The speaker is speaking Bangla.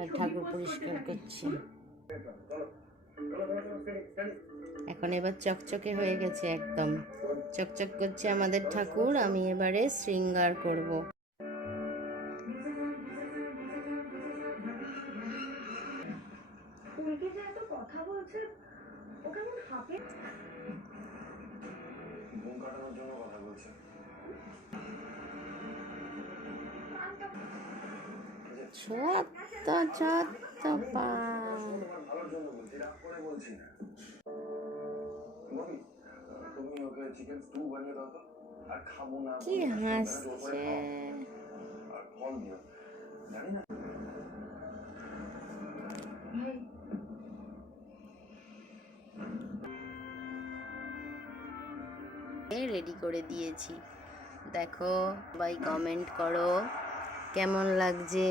আর ঠাকুর পরিষ্কার করছি। এখন এবার চকচকে হয়ে গেছে, একদম চকচক করছে আমাদের ঠাকুর। আমি এবারে শৃঙ্গার করব। কথা বলছে ও কেমন হাঁপে ঘুম কাটানোর জন্য কথা বলছে। ভালোর জন্য বলছি, রাগ করে বলছি না। ববি, তুমি ওকে চিকেন স্টু বানিয়ে দাও তো। আর খাবো না কি হাসছে। আর ফল দিও, জানি না। রেডি করে দিয়েছি, দেখো সবাই কমেন্ট করো কেমন লাগছে।